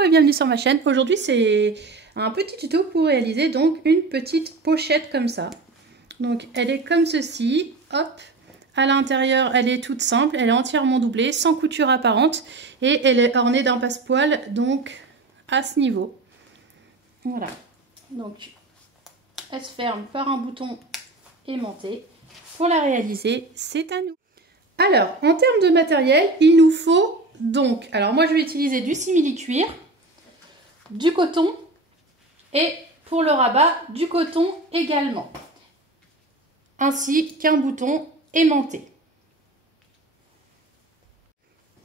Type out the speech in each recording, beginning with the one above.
Bonjour et bienvenue sur ma chaîne. Aujourd'hui c'est un petit tuto pour réaliser donc une petite pochette comme ça. Donc elle est comme ceci, hop, à l'intérieur elle est toute simple, elle est entièrement doublée, sans couture apparente et elle est ornée d'un passepoil donc à ce niveau. Voilà, donc elle se ferme par un bouton aimanté. Pour la réaliser, c'est à nous. Alors, en termes de matériel, il nous faut donc, alors moi je vais utiliser du simili-cuir, du coton et pour le rabat, du coton également, ainsi qu'un bouton aimanté.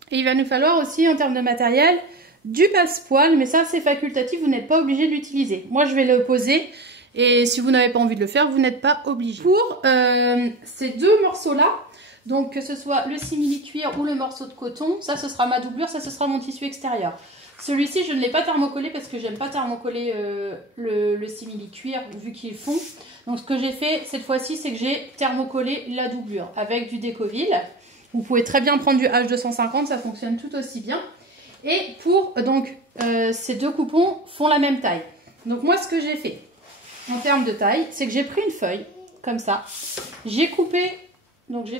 Et il va nous falloir aussi en termes de matériel, du passepoil, mais ça c'est facultatif, vous n'êtes pas obligé de l'utiliser. Moi je vais le poser et si vous n'avez pas envie de le faire, vous n'êtes pas obligé. Pour ces deux morceaux-là, donc que ce soit le simili-cuir ou le morceau de coton, ça ce sera ma doublure, ça ce sera mon tissu extérieur. Celui-ci je ne l'ai pas thermocollé parce que j'aime pas thermocoller le simili-cuir vu qu'il fond. Donc ce que j'ai fait cette fois-ci c'est que j'ai thermocollé la doublure avec du Décoville. Vous pouvez très bien prendre du H250, ça fonctionne tout aussi bien. Et pour donc ces deux coupons font la même taille. Donc moi ce que j'ai fait en termes de taille, c'est que j'ai pris une feuille comme ça, j'ai coupé. Donc j'ai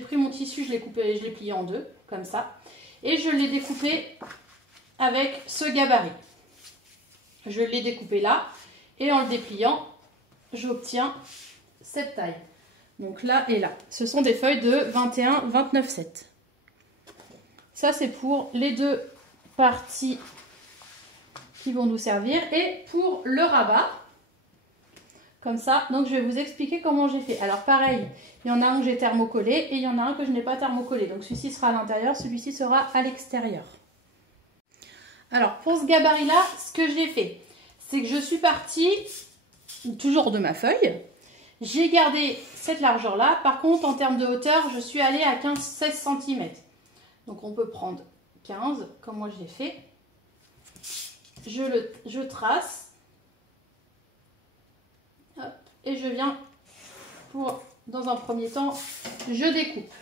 pris mon tissu, je l'ai coupé, je l'ai plié en deux, comme ça. Et je l'ai découpé avec ce gabarit. Je l'ai découpé là. Et en le dépliant, j'obtiens cette taille. Donc là et là. Ce sont des feuilles de 21-29,7. Ça c'est pour les deux parties qui vont nous servir. Et pour le rabat, comme ça, donc je vais vous expliquer comment j'ai fait. Alors pareil, il y en a un que j'ai thermocollé et il y en a un que je n'ai pas thermocollé. Donc celui-ci sera à l'intérieur, celui-ci sera à l'extérieur. Alors pour ce gabarit-là, ce que j'ai fait, c'est que je suis partie toujours de ma feuille. J'ai gardé cette largeur-là. Par contre, en termes de hauteur, je suis allée à 15-16 cm. Donc on peut prendre 15, comme moi je l'ai fait. Je trace. Hop, et je viens pour, dans un premier temps, je découpe.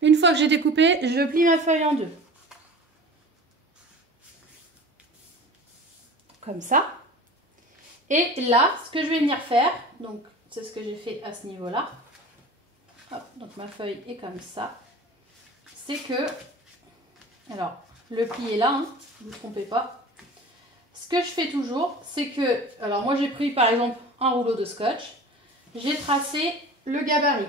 Une fois que j'ai découpé, je plie ma feuille en deux. Comme ça. Et là, ce que je vais venir faire, donc c'est ce que j'ai fait à ce niveau-là. Donc ma feuille est comme ça. C'est que, alors le pli est là, hein, ne vous trompez pas. Ce que je fais toujours, c'est que, alors moi j'ai pris par exemple un rouleau de scotch. J'ai tracé le gabarit.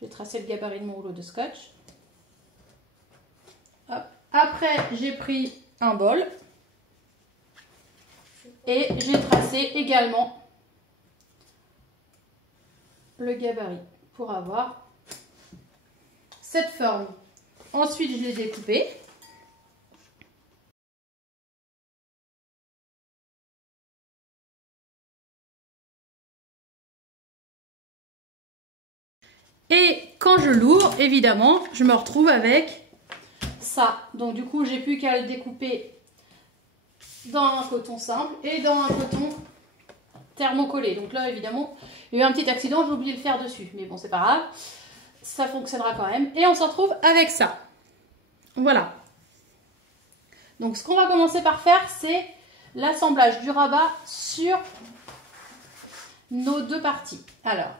J'ai tracé le gabarit de mon rouleau de scotch. Hop. Après, j'ai pris un bol. Et j'ai tracé également le gabarit pour avoir cette forme. Ensuite, je l'ai découpé. Et quand je l'ouvre, évidemment, je me retrouve avec ça. Donc du coup, j'ai plus qu'à le découper dans un coton simple et dans un coton thermocollé. Donc là, évidemment, il y a eu un petit accident, j'ai oublié de le faire dessus. Mais bon, c'est pas grave. Ça fonctionnera quand même. Et on se retrouve avec ça. Voilà. Donc ce qu'on va commencer par faire, c'est l'assemblage du rabat sur nos deux parties. Alors,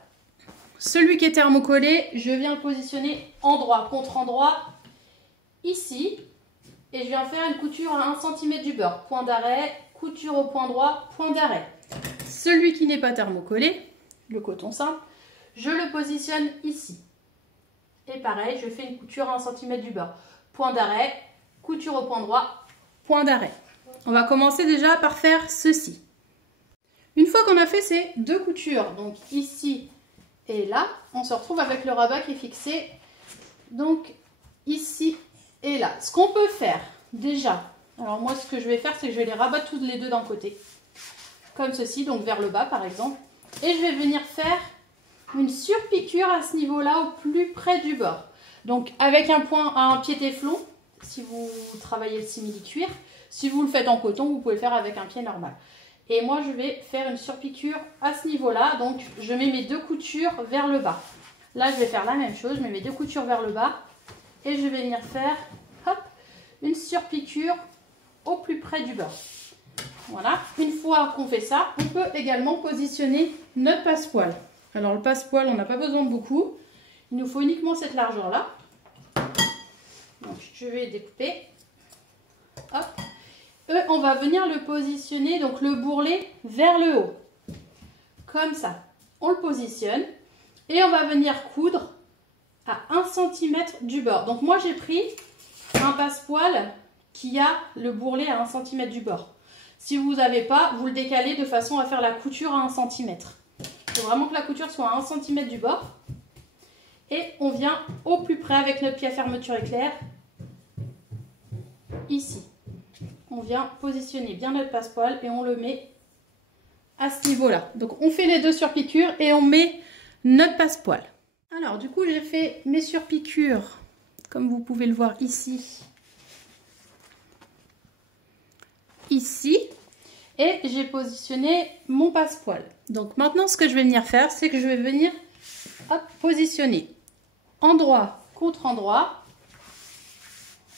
celui qui est thermocollé, je viens le positionner endroit contre endroit, ici. Et je viens faire une couture à 1 cm du bord. Point d'arrêt, couture au point droit, point d'arrêt. Celui qui n'est pas thermocollé, le coton simple, je le positionne ici. Et pareil, je fais une couture à 1 cm du bord. Point d'arrêt, couture au point droit, point d'arrêt. On va commencer déjà par faire ceci. Une fois qu'on a fait ces deux coutures, donc ici et là, on se retrouve avec le rabat qui est fixé donc ici et là. Ce qu'on peut faire déjà, alors moi ce que je vais faire, c'est que je vais les rabattre toutes les deux d'un côté. Comme ceci, donc vers le bas par exemple. Et je vais venir faire une surpiqûre à ce niveau-là, au plus près du bord. Donc avec un point à un pied téflon, si vous travaillez le simili-cuir, Si vous le faites en coton, vous pouvez le faire avec un pied normal. Et moi, je vais faire une surpiqûre à ce niveau-là. Donc, je mets mes 2 coutures vers le bas. Là, je vais faire la même chose. Je mets mes 2 coutures vers le bas. Et je vais venir faire, hop, une surpiqûre au plus près du bord. Voilà. Une fois qu'on fait ça, on peut également positionner notre passepoil. Alors, le passepoil, on n'a pas besoin de beaucoup. Il nous faut uniquement cette largeur-là. Donc, je vais découper. Hop. On va venir le positionner, donc le bourrelet vers le haut. Comme ça. On le positionne. Et on va venir coudre à 1 cm du bord. Donc, moi, j'ai pris un passepoil qui a le bourrelet à 1 cm du bord. Si vous n'avez pas, vous le décalez de façon à faire la couture à 1 cm. Il faut vraiment que la couture soit à 1 cm du bord. Et on vient au plus près avec notre pied à fermeture éclair. Ici. On vient positionner bien notre passepoil et on le met à ce niveau-là. Donc on fait les 2 surpiqûres et on met notre passepoil. Alors du coup j'ai fait mes surpiqûres, comme vous pouvez le voir ici. Ici. Et j'ai positionné mon passepoil. Donc maintenant ce que je vais venir faire, c'est que je vais venir positionner endroit contre endroit.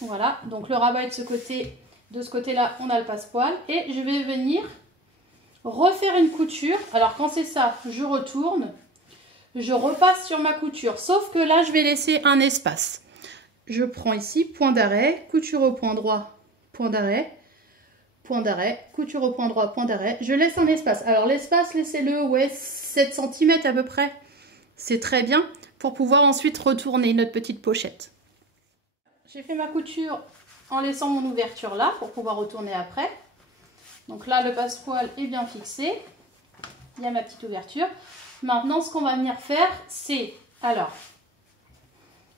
Voilà, donc le rabat est de ce côté. De ce côté-là, on a le passepoil. Et je vais venir refaire une couture. Alors, quand c'est ça, je retourne. Je repasse sur ma couture. Sauf que là, je vais laisser un espace. Je prends ici, point d'arrêt, couture au point droit, point d'arrêt, couture au point droit, point d'arrêt. Je laisse un espace. Alors, l'espace, laissez-le, ouais, 7 cm à peu près. C'est très bien pour pouvoir ensuite retourner notre petite pochette. J'ai fait ma couture en laissant mon ouverture là pour pouvoir retourner après. Donc là, le passepoil est bien fixé. Il y a ma petite ouverture. Maintenant, ce qu'on va venir faire, c'est... Alors,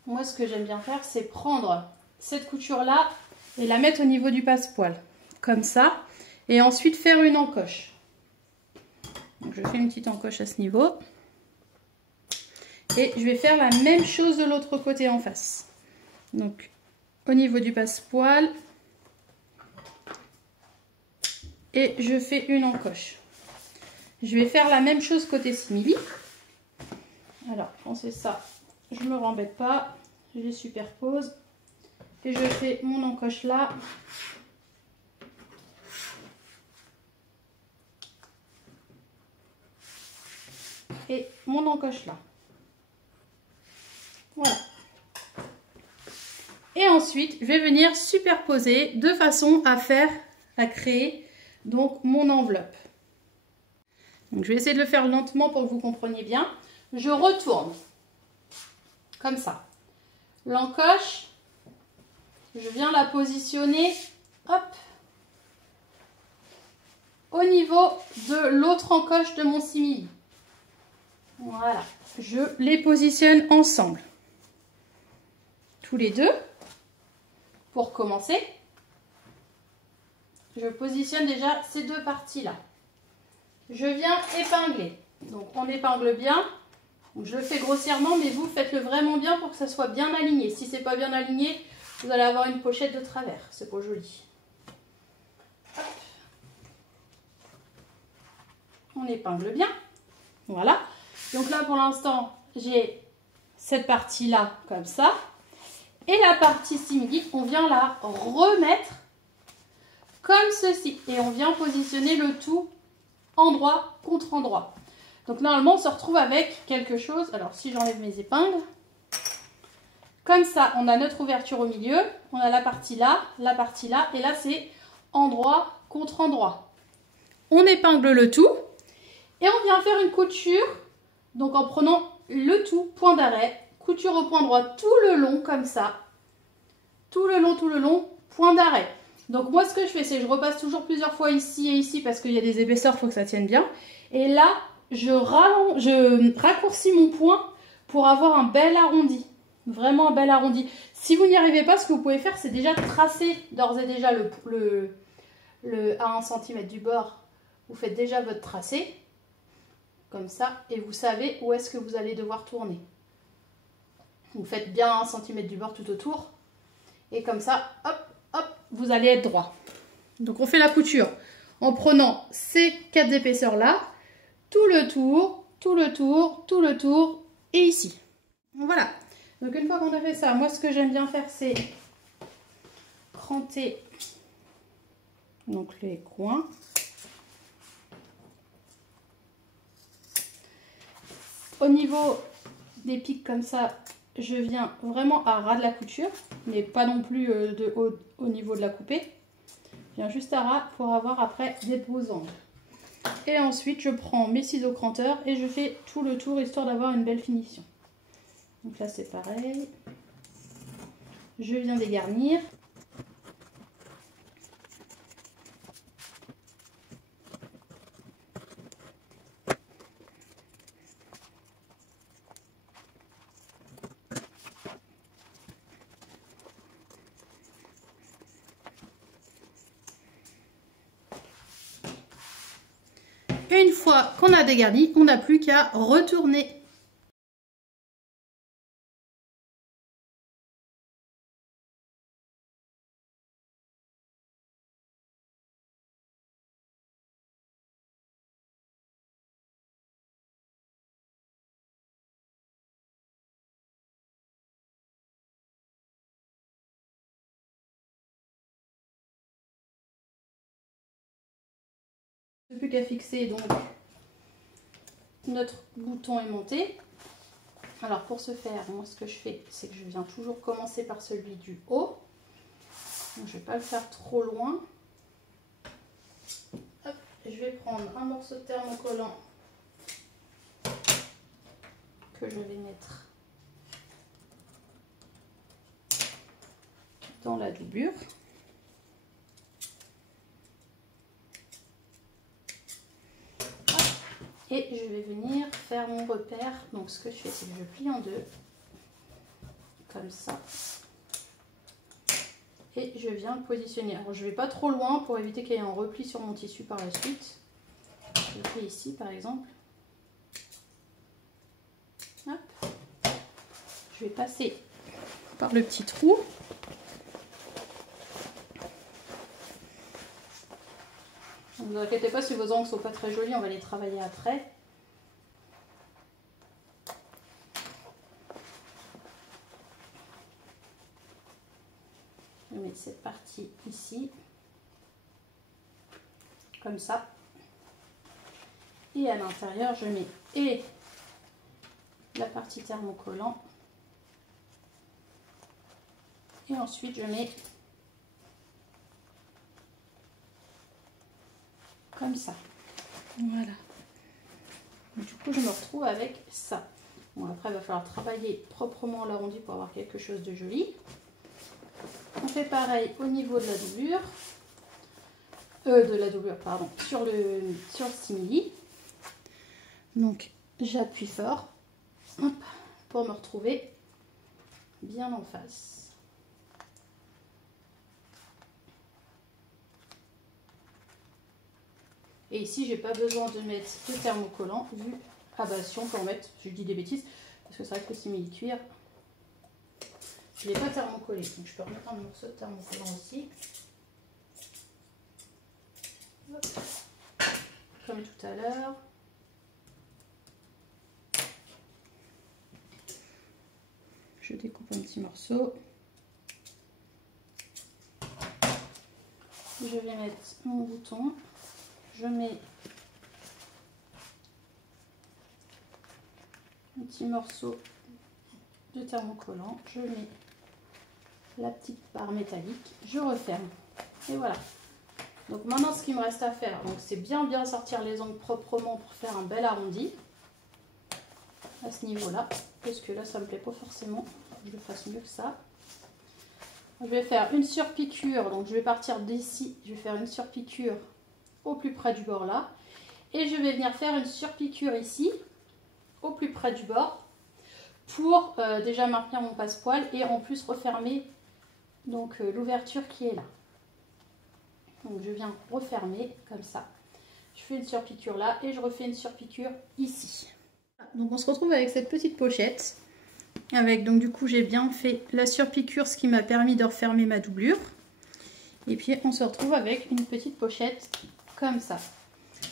moi, ce que j'aime bien faire, c'est prendre cette couture-là et la mettre au niveau du passepoil. Comme ça. Et ensuite, faire une encoche. Donc, je fais une petite encoche à ce niveau. Et je vais faire la même chose de l'autre côté en face. Donc, au niveau du passepoil. Et je fais une encoche. Je vais faire la même chose côté simili. Alors, quand c'est ça, je ne me rembête pas. Je les superpose. Et je fais mon encoche là. Et mon encoche là. Voilà. Et ensuite, je vais venir superposer de façon à créer donc mon enveloppe. Donc, je vais essayer de le faire lentement pour que vous compreniez bien. Je retourne comme ça. L'encoche, je viens la positionner, hop, au niveau de l'autre encoche de mon simili. Voilà, je les positionne ensemble. Tous les deux. Pour commencer, je positionne déjà ces 2 parties-là. Je viens épingler. Donc, on épingle bien. Donc, je le fais grossièrement, mais vous faites-le vraiment bien pour que ça soit bien aligné. Si ce n'est pas bien aligné, vous allez avoir une pochette de travers. C'est pas joli. Hop. On épingle bien. Voilà. Donc là, pour l'instant, j'ai cette partie-là comme ça. Et la partie simili, on vient la remettre comme ceci. Et on vient positionner le tout endroit contre endroit. Donc normalement, on se retrouve avec quelque chose. Alors si j'enlève mes épingles. Comme ça, on a notre ouverture au milieu. On a la partie là. Et là, c'est endroit contre endroit. On épingle le tout. Et on vient faire une couture. Donc en prenant le tout, point d'arrêt. Couture au point droit tout le long, comme ça. Tout le long, point d'arrêt. Donc moi, ce que je fais, c'est que je repasse toujours plusieurs fois ici et ici parce qu'il y a des épaisseurs, il faut que ça tienne bien. Et là, je raccourcis mon point pour avoir un bel arrondi. Vraiment un bel arrondi. Si vous n'y arrivez pas, ce que vous pouvez faire, c'est déjà tracer d'ores et déjà à 1 cm du bord. Vous faites déjà votre tracé. Comme ça. Et vous savez où est-ce que vous allez devoir tourner. Vous faites bien 1 cm du bord tout autour. Et comme ça, hop, hop, vous allez être droit. Donc on fait la couture en prenant ces 4 épaisseurs là, tout le tour, tout le tour, tout le tour et ici. Voilà. Donc une fois qu'on a fait ça, moi ce que j'aime bien faire c'est cranter donc les coins. Au niveau des pics comme ça, je viens vraiment à ras de la couture, mais pas non plus au niveau de la coupée. Je viens juste à ras pour avoir après des beaux angles. Et ensuite, je prends mes ciseaux cranteurs et je fais tout le tour histoire d'avoir une belle finition. Donc là, c'est pareil. Je viens dégarnir. Et une fois qu'on a dégarni, on n'a plus qu'à retourner. Plus qu'à fixer donc notre bouton aimanté. Alors pour ce faire, moi ce que je fais, c'est que je viens toujours commencer par celui du haut. Donc, je ne vais pas le faire trop loin. Hop, je vais prendre un morceau de thermocollant que je vais mettre dans la doublure. Et je vais venir faire mon repère. Donc ce que je fais, c'est que je plie en deux, comme ça. Et je viens le positionner. Alors je ne vais pas trop loin pour éviter qu'il y ait un repli sur mon tissu par la suite. Je fais ici par exemple. Hop. Je vais passer par le petit trou. Ne vous inquiétez pas si vos angles ne sont pas très jolis, on va les travailler après. Je mets cette partie ici, comme ça. Et à l'intérieur, je mets et la partie thermocollant. Et ensuite, je mets comme ça. Voilà. Du coup, je me retrouve avec ça. Bon, après, il va falloir travailler proprement l'arrondi pour avoir quelque chose de joli. On fait pareil au niveau de la doublure, pardon, sur le simili. Donc, j'appuie fort, hop, pour me retrouver bien en face. Et ici, j'ai pas besoin de mettre de thermocollant, vu, ah bah si on peut en mettre, je dis des bêtises, parce que c'est vrai que le simili-cuir, je ne l'ai pas thermocollé, donc je peux remettre un morceau de thermocollant aussi. Hop. Comme tout à l'heure. Je découpe un petit morceau. Je vais mettre mon bouton. Je mets un petit morceau de thermocollant. Je mets la petite barre métallique. Je referme. Et voilà. Donc maintenant, ce qu'il me reste à faire, c'est bien sortir les angles proprement pour faire un bel arrondi. À ce niveau-là. Parce que là, ça me plaît pas forcément. Je le fasse mieux que ça. Je vais faire une surpiqûre. Donc je vais partir d'ici. Je vais faire une surpiqûre au plus près du bord là. Et je vais venir faire une surpiqûre ici, au plus près du bord, pour déjà maintenir mon passepoil et en plus refermer donc l'ouverture qui est là. Donc je viens refermer comme ça. Je fais une surpiqûre là et je refais une surpiqûre ici. Donc on se retrouve avec cette petite pochette. Avec donc du coup j'ai bien fait la surpiqûre, ce qui m'a permis de refermer ma doublure. Et puis on se retrouve avec une petite pochette comme ça.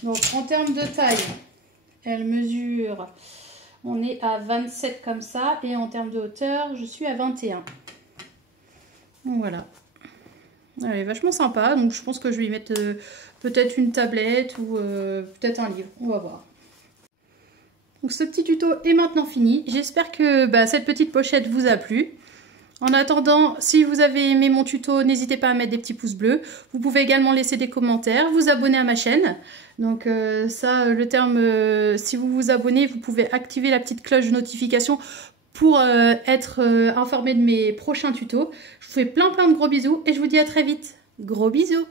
Donc en termes de taille, elle mesure, on est à 27 comme ça, et en termes de hauteur, je suis à 21. Donc voilà. Elle est vachement sympa, donc je pense que je vais y mettre peut-être une tablette ou peut-être un livre, on va voir. Donc ce petit tuto est maintenant fini. J'espère que cette petite pochette vous a plu. En attendant, si vous avez aimé mon tuto, n'hésitez pas à mettre des petits pouces bleus. Vous pouvez également laisser des commentaires, vous abonner à ma chaîne. Donc le terme, si vous vous abonnez, vous pouvez activer la petite cloche de notification pour être informé de mes prochains tutos. Je vous fais plein de gros bisous et je vous dis à très vite. Gros bisous!